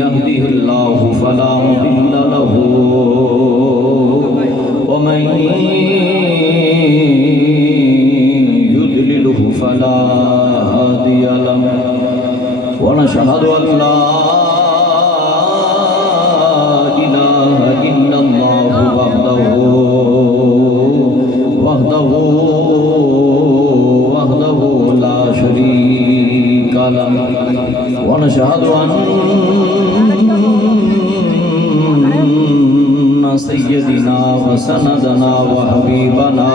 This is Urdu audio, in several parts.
يهده الله فلا مضل له ومن يضلله فلا هادي له ونشهد أن لا إله إلا الله وحده لا شريك له ونشهد أن سيدنا وسندنا وحبيبنا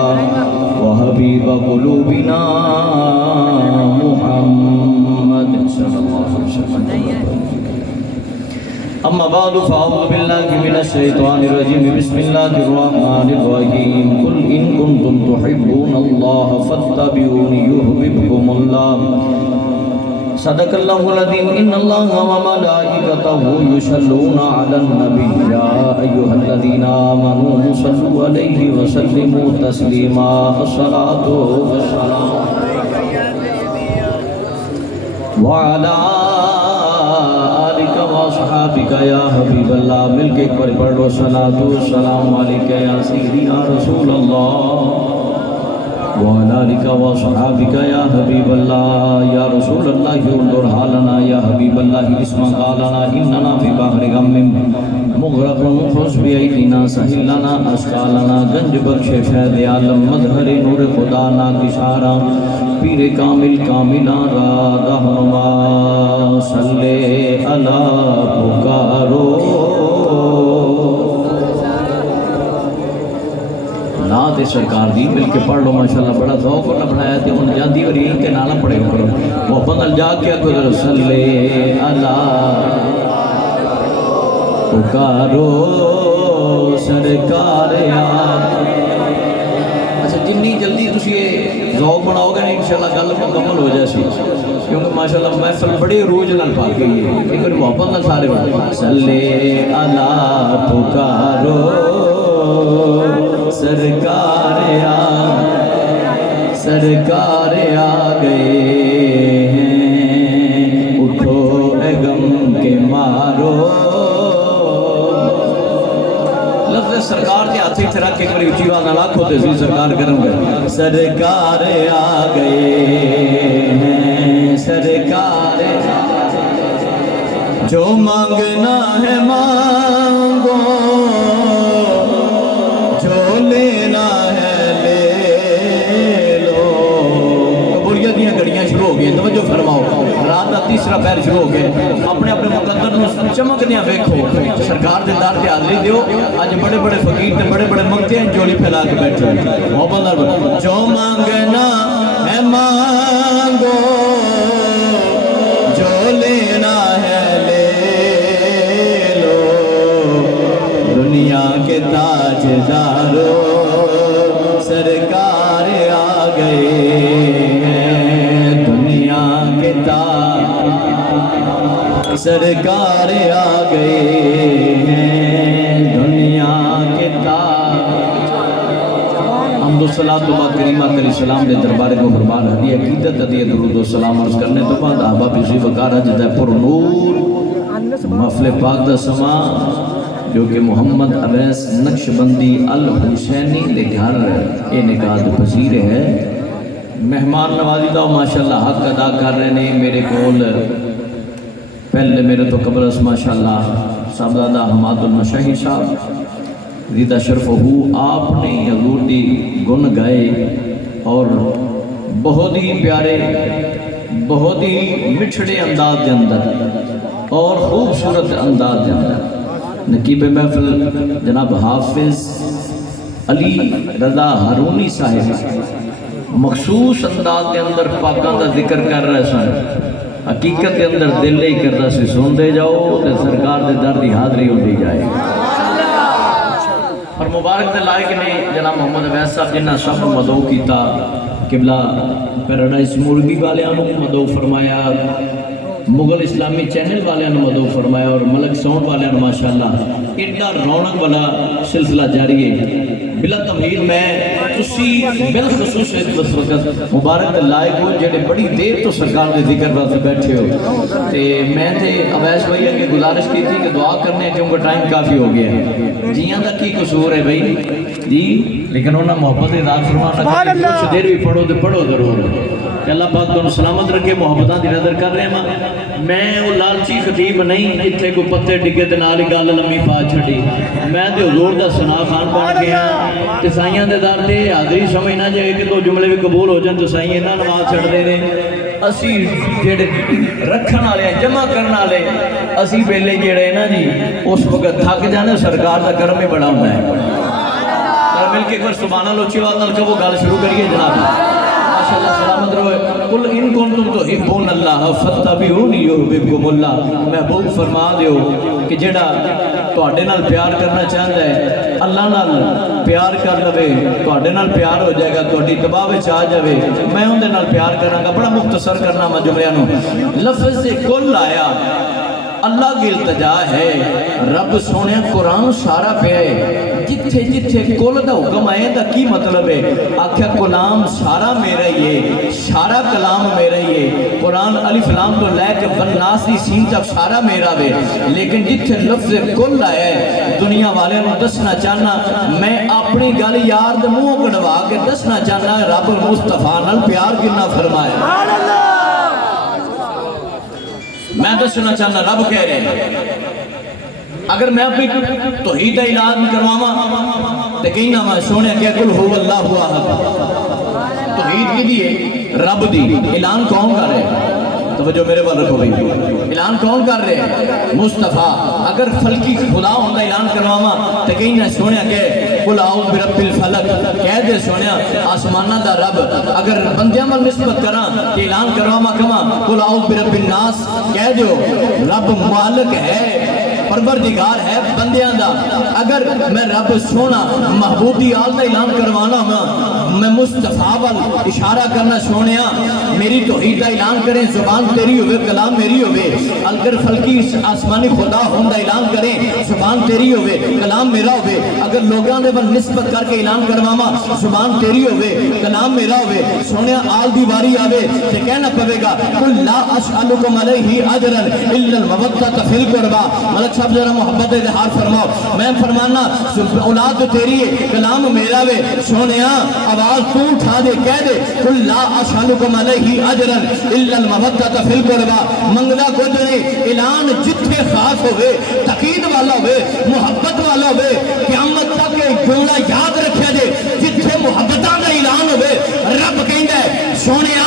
وحبيب قلوبنا محمد صلى الله عليه وسلم. أما بعد فأعوذ بالله من الشيطان الرجيم. بسم الله الرحمن الرحيم. قل إن كنتم تحبون الله فاتبعوني يحببكم الله. صدق الله العظيم. إن الله وملائكته يصلون على النبي يا أيها الذين آمنوا صلوا عليه وسلموا تسليما. الصلاة والسلام وعلى آلك وأصحابك يا حبيب الله. مل کے ایک بار پڑھ لو صلاۃ والسلام علیک یا سیدی یا رسول اللہ وعلى آلك وصحابك يا حبيب الله يا رسول الله انظر حالنا يا حبيب الله اسمع قالنا إننا في بحر غم مغرق خذ بأيدينا سهل لنا أشكالنا گنج بخش فیض عالم مظہر نور خدا نا کشارا پیر کامل کاملا را رہنما صلی اللہ پکارو. نعت سرکار دی مل کے پڑھ لو ماشاءاللہ. بڑا ذوق نہ بنایا تے ہن جاندی وری کہ نہ پڑھے کرو وہ بندل جا کے کوئی صلی اللہ پکارو سرکار یار. اچھا جنی جلدی تسی یہ ذوق بناؤ گے انشاءاللہ گل مکمل ہو جائے سی کیونکہ ماشاءاللہ محفل بڑے روج نال پا کے ایک بار محبت نال سارے بڑھ صلی اللہ پکارو سرکار آ گئے ہیں اٹھو اے غم کے مارو. لفظ سرکار کے ہاتھ ہی رکھ کے کوئی اچھی بات نہ لاکھو تے سی سرکار کرم گئے. سرکار آ گئے ہیں سرکار جو مانگنا ہے مانگو جو لینا ہے لے لو. قبولیت دیا گھڑیاں شروع ہو گئی. توجہ فرماؤ رات کا تیسرا پیر شروع ہو گئے. اپنے اپنے مقدر نو چمک دیا ویکھو سرکار دے دار تے حاضری دیو. اج بڑے بڑے فقیر تے بڑے بڑے منگتے ہیں جولی پھیلا کے بیٹھے محبت نال جو مانگنا ہے مانگو جو لینا ہے لے لو. دنیا کے تاجدارو سرکار آ گئے ہیں. دنیا کے تاج سرکار آ گئے ہیں. دنیا کے تاج حمد و صلاۃ و کریمہ علیہ السلام دے دربار کو فرمان ہدی عقیدت ہدی درود و سلام عرض کرنے تو بعد احباب اسی وقار جدہ پر نور محفل پاک دا سما جو کہ محمد اویس نقش بندی الحسینی دے گھر اے نکاح پذیر ہے. مہمان نوازی دا ماشاءاللہ حق ادا کر رہے ہیں. میرے کول پہلے میرے تو قبل اس ماشاءاللہ صاحبزادہ حماد المشاہی صاحب ریدہ شرف ہو آپ نے حضور دی گن گائے اور بہت ہی پیارے بہت ہی مٹھڑے انداز دے اندر اور خوبصورت انداز دے اندر نقیب محفل جناب حافظ علی رضا ہارونی صاحب مخصوص انداز دے اندر پاکاں دا ذکر کر رہے سن. حقیقت دے اندر دل ہی کرتا سی سن دے جاؤ تے سرکار دے در دی حاضری ہوندی جائے. اور مبارک دے لائق نے جناب محمد اویس صاحب جنہ سب مدعو کیتا. قبلہ پیراڈائز مرغی والیاں نو مدعو فرمایا, مغل اسلامی چینل والیاں نو مدعو فرمایا اور ملک ساؤنڈ والیاں نو ماشاءاللہ ایڈا رونق والا سلسلہ جاری ہے. بلا تمہید میں تسی بالخصوص اس وقت مبارک لائق ہو جڑے بڑی دیر تو سرکار دے ذکر واسطے بیٹھے ہو تے میں تے اویس بھائی کی گزارش کی تھی کہ دعا کرنے کیونکہ ٹائم کافی ہو گیا ہے جیاں دا کی قصور ہے بھائی جی لیکن انہاں محبت اظہار فرمانا کچھ دیر بھی پڑھو تے پڑھو ضرور کہ اللہ پاک تمہیں سلامت رکھے محبتاں دی نظر کر رہے ہیں میں وہ لالچی خطیب نہیں جتھے کوئی پتے ڈگے تے نال گل لمبی پا چھڑی میں تے حضور دا ثنا خان بن گیا تے سائیاں دے در تے حاضری سمجھنا جائے کہ تو جملے بھی قبول ہو جان تو سائیں انہاں نماز چھڑ دے نے اسی جڑے رکھن والے جمع کرن والے اسی ویلے جڑے نا جی اس وقت تھک جانے سرکار دا کرم ہی بڑا ہوندا ہے اور مل کے ایک بار سبحان اللہ اچھی بات نال کہو گل شروع کریے جناب ماشاءاللہ سلامت رہو قل ان کنتم تحبون اللہ فاتبعونی یحببکم اللہ محبوب فرما دیو کہ جڑا تواڈے نال پیار کرنا چاہندا ہے اللہ نال پیار کر لوے تواڈے نال پیار ہو جائے گا تواڈی اتباع وچ آ جاوے میں اون دے نال پیار کراں گا بڑا مختصر کرنا میں جملیاں نو لفظ کل آیا اللہ کی التجا ہے رب سونے قرآن سارا پہ ہے جتھے جتھے کل دا حکم آئے دا کی مطلب ہے آکھیا کلام سارا میرا ہی ہے سارا کلام میرا ہی ہے قرآن الف لام تو لے کے والناس دی سین تک سارا میرا ہے لیکن جتھے لفظ کل آیا ہے دنیا والے نو دسنا چاہنا میں اپنی گل یار دے منہ کڑوا کے دسنا چاہنا رب مصطفیٰ نال پیار کنا فرمایا میں دسنا چاہنا رب کہہ رہے ہیں اگر میں اپنی توحید اعلان کرواما تو کہیں نہ سونے کہ قل هو اللہ احد توحید کی دیئے رب دی اعلان کون کر رہے ہیں توجہ میرے بار رکھو بھئی اعلان کون کر رہے ہیں مصطفیٰ اگر فلکی خدا ہوندہ اعلان کرواما تو کہیں نہ سونے کہ قل اعوذ برب الفلق کہہ دے سونے آسمانہ دا رب اگر بندیاں مل نسبت کران کہ اعلان کرواما کما قل اعوذ برب الناس کہہ دو رب مالک ہے پروردگار ہے بندیاں دا اگر میں رب سونا محبوبی آل دا اعلان کروانا میں مصطفیٰ وال اشارہ کرنا سونیا میری توحید دا اعلان کریں زبان تیری ہوئے کلام میری ہوئے اگر فلکی آسمانی خدا ہوندہ اعلان کریں زبان تیری ہوئے کلام میرا ہوئے اگر لوگاں دے بل نسبت کر کے اعلان کرواما زبان تیری ہوئے کلام میرا ہوئے سونیا آل دیواری آوے تے کہنا پوے گا قل لا اسألکم علیہ اجرا الا المودۃ فی القربى ملک صاحب ذرا محبت اظہار فرماؤ میں فرمانا اولاد تیری ہے کلام میرا وے سونیا آواز تو اٹھا دے کہہ دے قل لا اسألکم علیہ اجرا الا المودۃ فی القربى منگلا کو جنے اعلان جتھے خاص ہوئے تقید والا ہوئے محبت والا ہوئے قیامت تک جملہ یاد رکھے دے جتھے محبتاں دا اعلان ہوئے رب کہندا ہے سونیا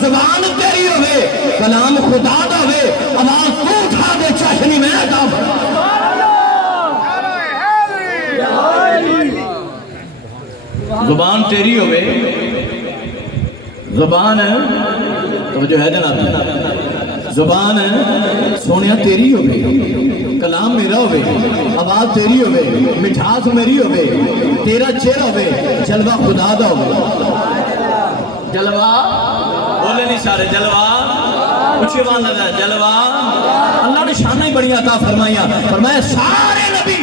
زبان تیری ہوئے کلام خدا دا ہوئے آواز تو اٹھا دے چاہنی میں عطا زبان تیری ہوئے زبان توجہ ہے جناب زبان سونیا تیری ہوئے کلام میرا ہوئے آواز تیری ہوئے مٹھاس میری ہوئے تیرا چہرہ ہوئے جلوہ خدا دا ہوئے جلوہ بولے نہیں سارے جلوہ اچھی بات لگا جلوہ اللہ نے شانہ ہی بڑی عطا فرمایا فرمایا سارے نبی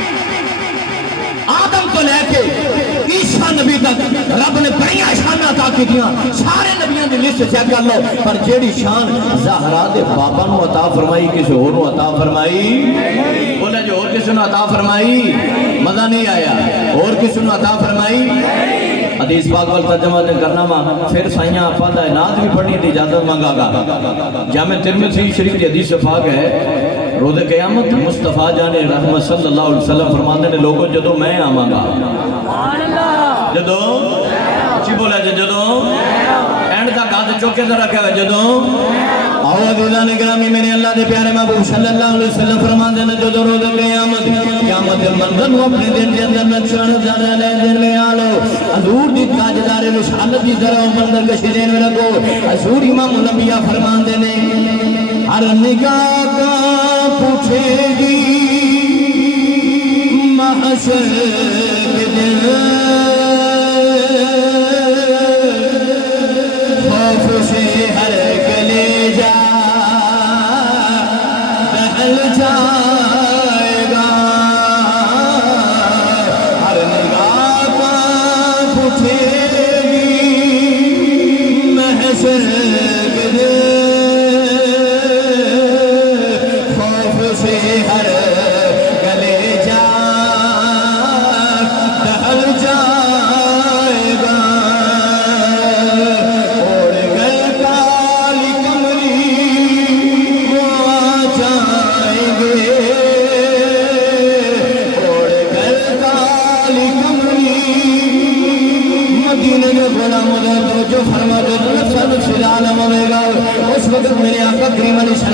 آدم تو لے کے عیسیٰ نبی تک رب نے بڑی شانہ عطا کی دیا سارے نبیوں دی لسٹ چیک کر لو پر جیڑی شان زہرا دے بابا نو عطا فرمائی کسی اور نو عطا فرمائی بولے جو اور کسی نو عطا فرمائی مزہ نہیں آیا اور کسی نو عطا فرمائی حدیث پاک وال ترجمہ کرنا ماں پھر سائیاں فاندہ ناز بھی پڑھنی تھی اجازت مانگا گا جامع ترمذی شریف کی حدیث پاک ہے روز قیامت مصطفیٰ جانے رحمت صلی اللہ علیہ وسلم فرماتے نے لوگوں جدو میں آماں گا جدو چی بولا جدو اینڈ کا کہا چوکے در رکھا ہے جدو آو عزیزان اکرامی میرے اللہ دے پیارے محبوب صلی اللہ علیہ وسلم فرمان دینا جو دو روز قیامت قیامت منظر وہ اپنے دن کے اندر نقشان زیادہ لے دن میں آلو حضور دی تاجدار رسالت دی ذرا منظر کشی دین میں رکھو حضور امام الانبیاء فرمان دینے ہر نگاہ کا پوچھے گی محشر کے دن خوف سے ہر گلے جا بہل جائے گا ہر نگاہ کا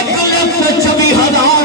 1,26,000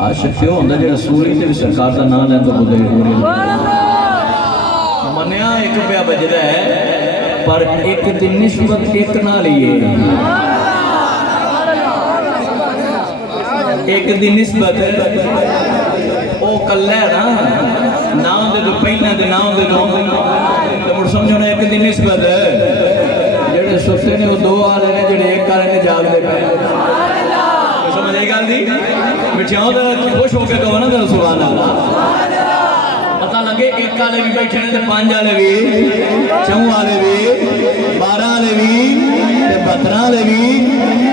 عاشق کیوں ہوندہ جو رسولی تے بھی سرکار دا نام ہے تو خودے منیا ایک پہ بجدہ ہے پر ایک دن نسبت ایک نہ لیے ایک دن نسبت او کل ہے نا نام دے دو پہلے دے نام دے دو تو مڑ سمجھو نا ایک دن نسبت جڑے سوتے نے وہ دو آلے نے جڑے ایک آلے نے جاگ دے پہ سمجھ ایک آل دی مٹھیاں در خوش ہو کے کہو نا در سبحان اللہ پتہ لگے ایک آلے بھی بیٹھے نے پانچ آلے بھی چون آلے بھی بارہ آلے بھی بطرہ آلے بھی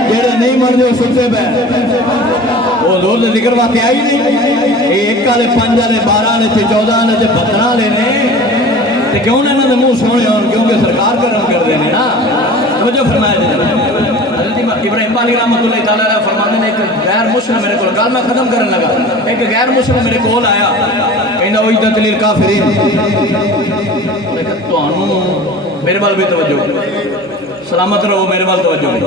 جڑے نہیں مر جو سکتے پہ وہ دور دے ذکر واقعی آئی نہیں ایک آلے پانچ آلے بارہ آلے چودہ آلے بطرہ آلے نے تے کیوں نے انہوں نے منہ سونے اور کیونکہ سرکار کرم کر دینے نا توجہ فرمایا جائے حضرت ابراہیم علیہ رحمۃ اللہ تعالیٰ علیہ فرمانے نے ایک غیر مسلم میرے کول کال میں ختم کرنے لگا ایک غیر مسلم میرے کول آیا کہنا وہی تدلیل کافرین لیکن تو انہوں میرے بال بھی توجہ سلامت رہو میرے بال توجہ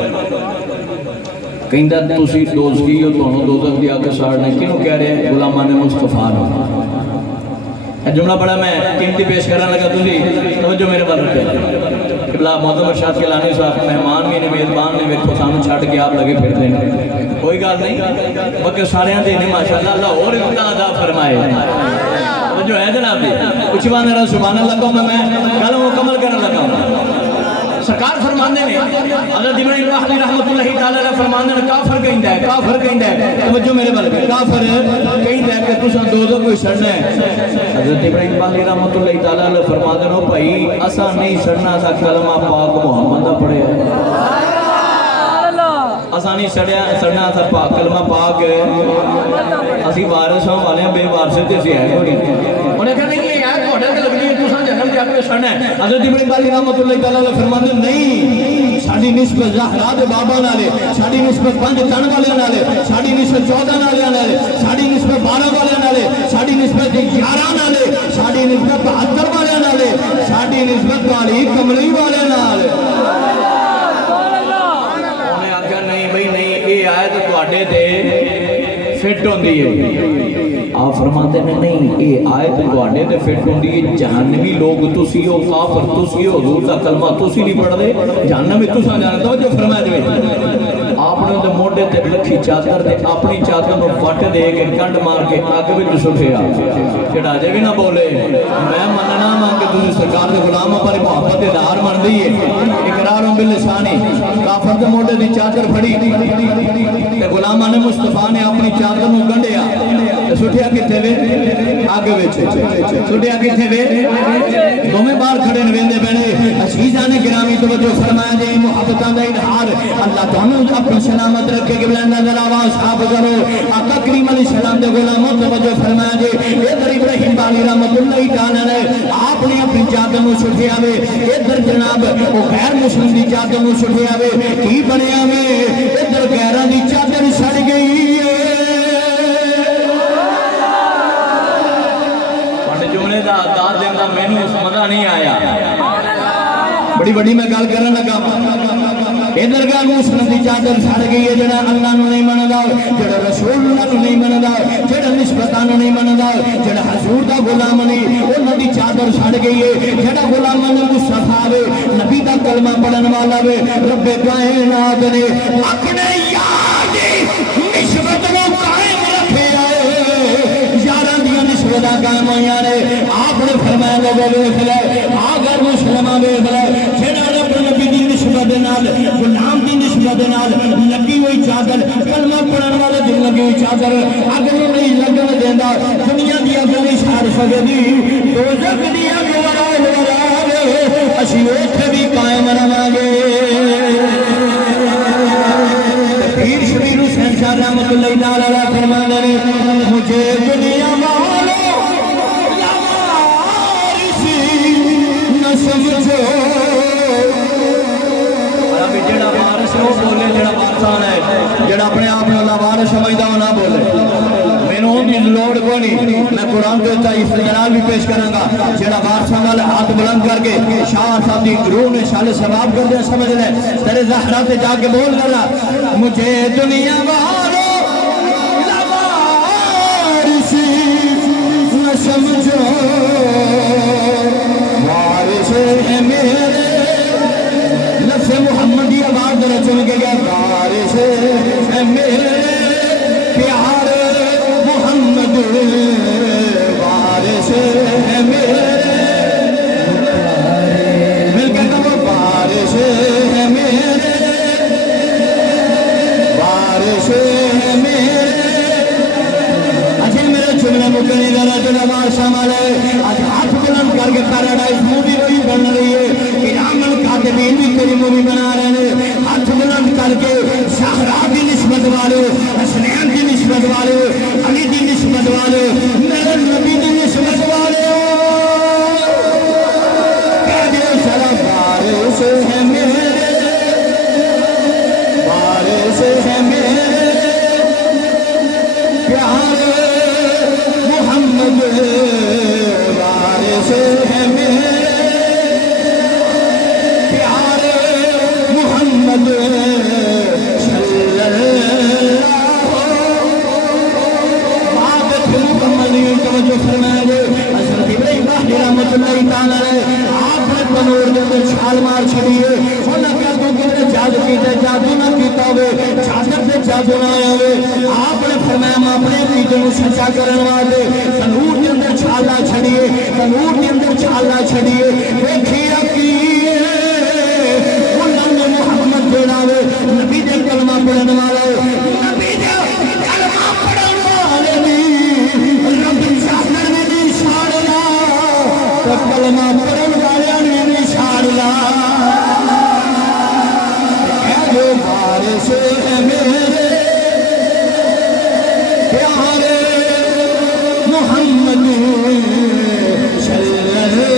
کہندہ تُسی دوزگی ہو تو انہوں دوزک دیا کے ساڑھنے کینوں کہہ رہے ہیں غلامان مصطفیٰ نے جملہ پڑھا میں قیمتی پیش کرنے لگا تُسی توجہ میرے بال رکھے قبلہ معظم ارشاد کے لانی صاحب مہمان بھی نے میزبان نے ویکھو سامنے چھاٹ کے آپ لگے پھر دینے کوئی گال نہیں بلکہ سارے دینے ماشاءاللہ اللہ اور اتنا عذاب فرمائے جو ہے جناب دی کچھ بات میرا سبحان اللہ کو میں کل مکمل کرنے لگا ہوں سرکار فرماندے نے حضرت ابراہیم رحمۃ اللہ تعالیٰ علیہ فرماندے نے کافر کہندہ ہے کافر کہندہ ہے توجہ میرے بل کافر کہندہ ہے کہ تساں دوزہ کوئی سڑنا ہے حضرت ابراہیم رحمۃ اللہ تعالیٰ علیہ فرماندے نے بھائی اساں نہیں سڑنا تھا کلمہ پاک محمد دا پڑھے اساں نہیں سڑنا تھا پاک کلمہ پاک اسی وارثوں والے ہیں بے وارثے تے سی ہے کوئی انہیں کہا نہیں یہ آیت موڑے کے لگنی ہے تساں جنم کیا کوئی سڑنا ہے حضرت ابراہیم رحمۃ اللہ تعالیٰ علیہ فرماندے نہیں ساڑھی نسبت زہرا دے بابا نالے ساڑھی نسبت 5 تن والے نالے ساڑھی نسبت 14 نالے ساڑھی نسبت 12 والے نالے ساڑھی نسبت 11 نالے ساڑھی نسبت 72 والے نالے ساڑھی نسبت 40 کملی والے نالے انہیں آگیا نہیں بھئی نہیں یہ آئے تو توڑے دے فٹ ہوں دیئے آپ فرماتے ہیں نہیں یہ آیت توڑے تے فٹ ہوں دیئے جہنمی لوگ تسی ہو کافر تسی ہو حضور دا کلمہ تسی نہیں پڑھ دے جہنمی تسا جانتا ہو جو فرمائے دے آپ نے تو موڑے تے لکھی چادر دے اپنی چادر میں فٹ دے کے کنڈ مار کے آگ بھی جو سٹھے آ چڑھا جے بھی نہ بولے میں مننا ماں کہ تسی سرکار دے غلاموں پر محبت دار من دیئے اقراروں باللسانی کافر دے موڑے دی چادر پھڑی تے غلامہ نے مصطفیٰ نے اپنی چادر میں گنڈیا سٹھیا کتھے وے آگے ویچے سٹھیا کتھے وے دومیں بار کھڑے نویندے بہنے عزیزان گرامی توجہ فرمایا جائے محبتان دا انہار اللہ دونوں اپنا سلامت رکھے کہ بلندہ در آواز آپ کرو آقا کریم علیہ السلام دے غلاموں توجہ فرمایا جائے ادھر ابراہیم بالی رحمت اللہ تعالیٰ نے آپ نے اپنی چادر میں سٹھیا وے ادھر جناب وہ غیر مسلم دی چادر میں سٹھیا وے کی بنیا وے ادھر غیران دی چادر سڑ گئی ہے جملے دا داد دینا میں نے اس مدہ نہیں آیا بڑی بڑی میں گال کرنے لگا ادھر گا مسلم دی چادر سڑ گئی ہے جڑا اللہ نو نہیں مندہ جڑا رسول اللہ نو نہیں مندہ جڑا نسبتان نو نہیں مندہ جڑا حضور دا غلام نہیں انہوں دی چادر سڑ گئی ہے جڑا غلام نے مصطفیٰ وے نبی دا کلمہ پڑھن والا وے رب کائنات نے اپنے یاد نسبت کو قائم رکھے آئے یاران دیا نسبتہ قائم ہویا نے آپ نے فرمایا لوگوں دیکھ لے آگر مسلمہ دیکھ لے جڑا رب نبی دی نسبت نال غلام دی نسبت نال لگی ہوئی چادر کلمہ پڑھن والے دن لگی ہوئی چادر اگر نہیں لگن دیندہ دنیا دیا گلی سار سکتی دوزخ دیا گوارا اسی اوٹھے بھی قائم رہاں پیر شبیر حسین شاہ رحمت اللہ تعالیٰ فرمانے مجھے دنیا والو لوارسی نہ سمجھو جڑا وارث وہ بولے جڑا وارثان ہے جڑا اپنے آپ نے اللہ وارث سمجھدا ہو نہ بولے مینوں دی لوڑ کوئی میں قرآن کے تعریف جلال بھی پیش کروں گا جڑا وارثاں نال ہاتھ بلند کر کے شاہ صاحب دی روح نے شال ثواب کر دیا سمجھ لے تیرے زہرا تے جا کے بول کرنا مجھے دنیا والو لوارثی نہ سمجھو وارث ہے میرے لفظ محمدی آواز در چل کے گیا وارث ہے میرے پیارے محمد وارث ہے میرے مل کے کہو وارث ہے میرے وارث ہے میرے اچھے میرے جملے مکنی ذرا جلال شامل ہے آج ہاتھ بلند کر کے پیراڈائز مووی وہی بن رہی ہے امام الکاتبین بھی تیری مووی بنا رہے ہیں ہاتھ بلند کر کے زہرا کی نسبت والے حسنین کی نسبت والے علی کی نسبت والے میرے نبی کی نسبت والے کہہ دے سلام وارث ہے میرے وارث ہے میرے پیارے محمد وارث ہے میرے محمد صلی اللہ مکمل توجہ فرمائے دے حضرت ابراہیم رحمۃ اللہ تعالی علیہ آپ نے تنور دے اندر چھال مار چھڑی ہے انہاں کہا کو کہ جادو کیتا جادو نہ کیتا ہوئے چادر سے جادو نہ آیا ہوئے آپ نے فرمایا میں اپنے عقیدے کو سچا کرن واسطے تنور دے اندر چھالا چھڑی ہے تنور دے اندر چھالا چھڑی ہے دیکھیا کی نبی دے کلمہ پڑھن والے نبی دے کلمہ پڑھن والے رب چادر نے نہیں چھاڑنا تو کلمہ پڑھن والے نے نہیں چھاڑنا اے جو وارث ہے میرے پیارے محمد صلی اللہ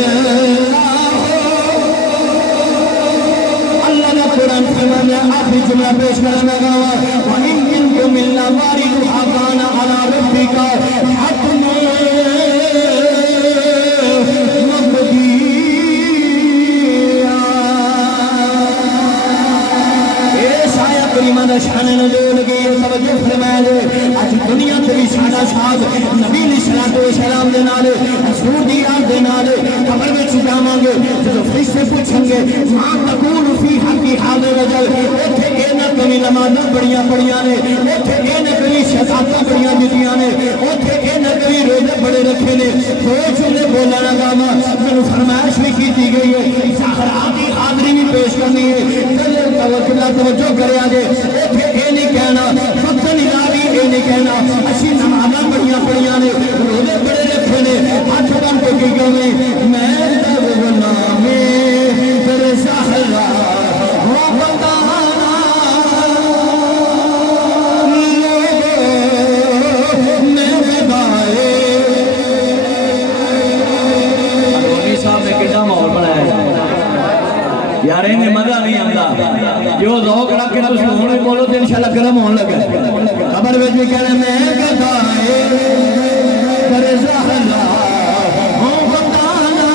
قرآن فرمان آخری جملہ پیش کرنا گا وَإِن مِّنكُمْ إِلَّا وَارِدُهَا كَانَ عَلَى رَبِّكَ حَتْمًا مَّقْضِيًّا اس آیت کریمہ دا شان نزول کی توجہ فرمایا دے اج دنیا تے بھی ساڈا ساتھ نبی علیہ الصلوۃ والسلام دے نال حضور دی یاد دے نال قبر وچ جاواں گے جدوں فرشتے پوچھیں گے ماں تقول فی حق حاضر رجل اوتھے اے نہ کمی نمازاں بڑیاں بڑیاں نے اوتھے اے نہ کمی شفاعتاں بڑیاں دتیاں نے اوتھے اے نہ کمی روزے بڑے رکھے نے دو جملے بولنا گاواں مینوں فرمائش بھی کیتی گئی ہے زہرا دی حاضری بھی پیش کرنی ہے توجہ کریا جے اوتھے اے نہیں کہنا فقط نگاہی اے نہیں کہنا اسی نمازاں بڑیاں پڑھیاں نے روزے بڑے رکھے نے ہاتھ بن کے کی گئے میں تب نام تیرے زہرا ہو بتانا میرے بائے مولوی صاحب نے کتنا ماحول بنایا یار انہیں مزہ نہیں آتا جو ذوق رکھ کے تم ہونے بولو تو انشاءاللہ گرم ہونے لگا خبر وچ بھی کہنا میں گدائے تیرے زہرا ہو بتانا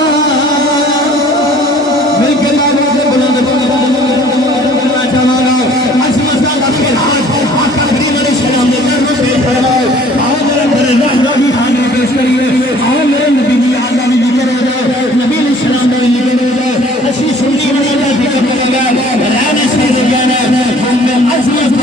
مل کے لائبوں سے بلند کرنا چاہاں اس مسئلہ کا پھر ہاتھ تقریم علیہ السلام نے کرنا پیش فرمائے آؤ میرے تیرے زہرا کی حاضری پیش کریے آؤ میرے نبی کی آزا بھی ذکر ہو جائے نبی علیہ السلام کا بھی ذکر ہو جائے اسی سنی وجہ کا ذکر کرے گا رہنے سے جانا ہم نے عظمت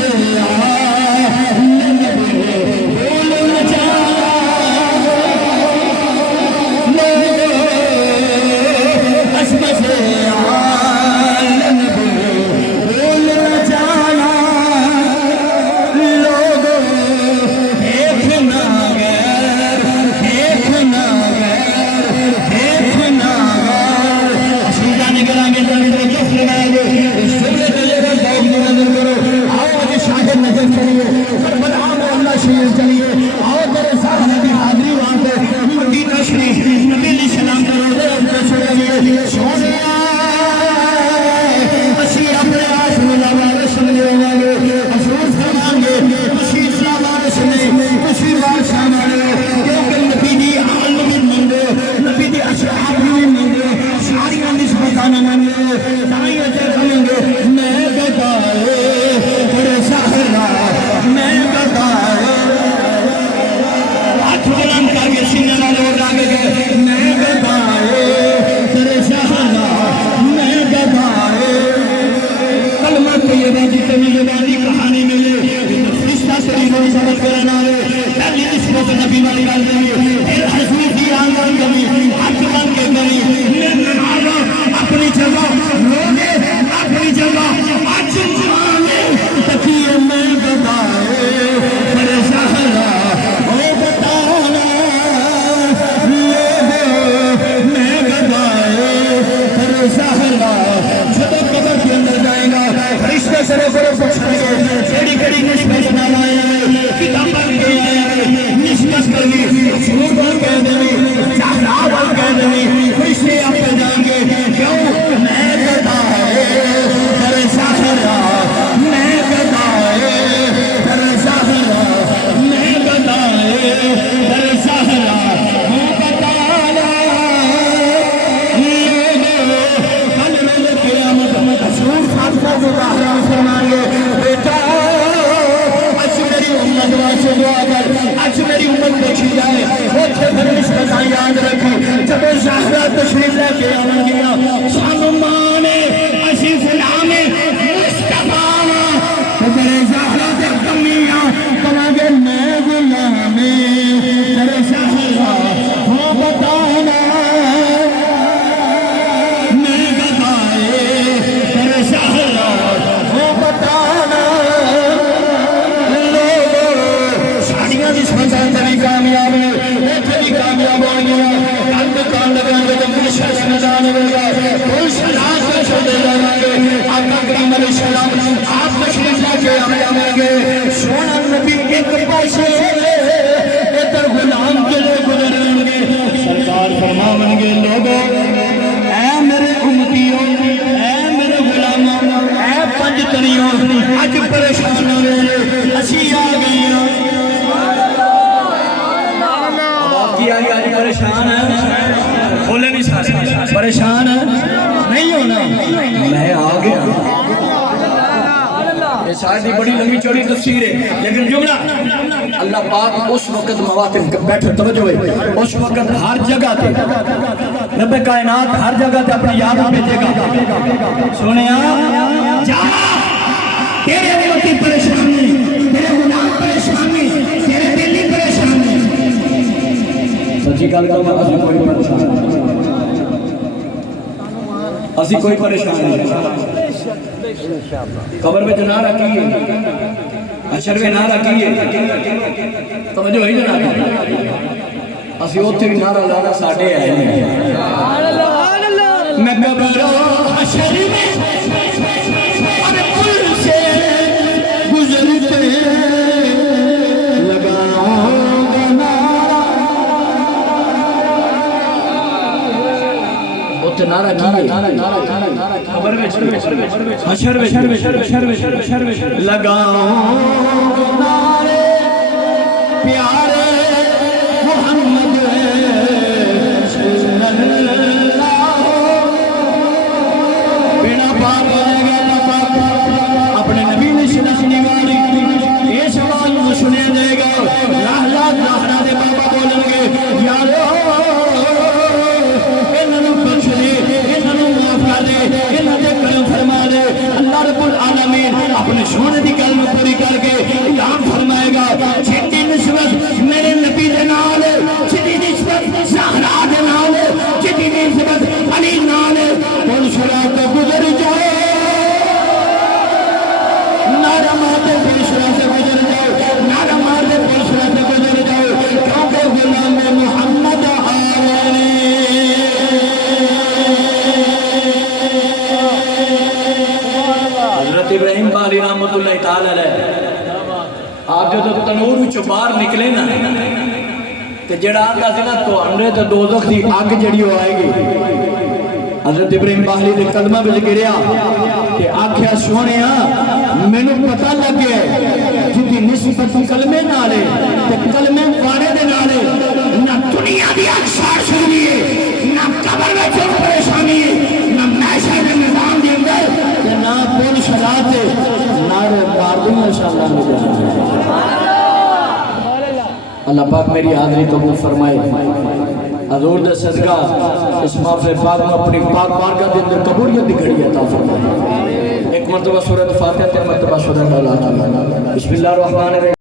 پاسے ادھر غلام چلے گزرن گے سرکار فرماون گے لوگوں اے میرے امتیوں اے میرے غلاموں اے پنج تنیوں اج پریشان ہوئے اسی آ گئی کی آئی آج پریشان ہے بولے نہیں سارے پریشان ہے نہیں ہونا میں آ گیا یہ شاید ہی بڑی لمبی چوڑی تفسیر ہے لیکن جملہ اللہ پاک اس وقت مواطن بیٹھے توجہ ہوئے اس وقت ہر جگہ تھے رب کائنات ہر جگہ تھے اپنی یاد بھیجے گا سنیا جا تیرے امتی پریشانی تیرے غلام پریشانی تیرے دلی پریشانی سچی گل کرو اسی کوئی پریشان نہیں قبر میں جنار رکھیے اشر میں نہ رکھیے توجہ ہی جنار اسی ہوتے بھی نارا لانا ساڑھے آئے میں قبر اشر میں اور پل سے گزرتے نارا خبر لگاؤں نارے پیارے محمد صلی اللہ بنا پاک اپنے نبی نے سنی گاڑی یہ سوال سنے دے گا لاہلا دے بابا بولن گے یارو اللہ رب العالمین اپنے سونے دی گل پوری کر کے اعلان فرمائے گا جتنی نسبت میرے نبی دے نال جتنی نسبت زہرا دے نال جتنی نسبت علی نال کون صراط گزر جائے نعرہ مارتے پھر صراط گزر جاؤ نعرہ مارتے پھر صراط گزر جاؤ کیونکہ غلام محمد آ رہے حضرت ابراہیم بالی رحمت اللہ تعالی علیہ آپ جو تنور وچوں باہر نکلے نا تے جڑا آندا سی نا تواڈے تے دوزخ دی اگ جڑی ہو آئے گی حضرت ابراہیم بالی دے قدماں وچ گریا تے آکھیا سونیا مینوں پتہ لگ گیا جدی نسبت کلمے نال تے کلمے واڑے دے نال نہ دنیا دی اگ ساڑ سکدی ہے نہ قبر وچ پریشانی ہے نہ معاشرے دے نظام دے اندر نہ پول شرات دے نعرے مار دیں انشاءاللہ مجھے اللہ پاک میری حاضری قبول فرمائے حضور دے صدقہ اس محفل پاک میں اپنی پاک بارگاہ دے اندر قبولیت دی گھڑی عطا فرمائے ایک مرتبہ سورۃ فاتحہ تے مرتبہ سورۃ اعلیٰ بسم اللہ الرحمن الرحیم